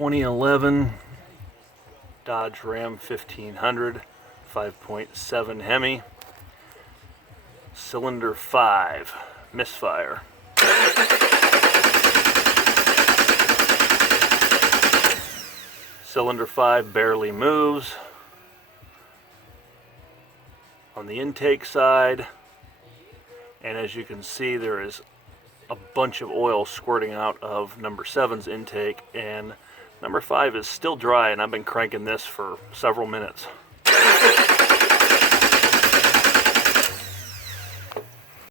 2011 Dodge Ram 1500 5.7 Hemi, cylinder 5, Misfire. Cylinder 5 barely moves. On the intake side, and as you can see, there is a bunch of oil squirting out of number 7's intake, and number 5 is still dry, and I've been cranking this for several minutes.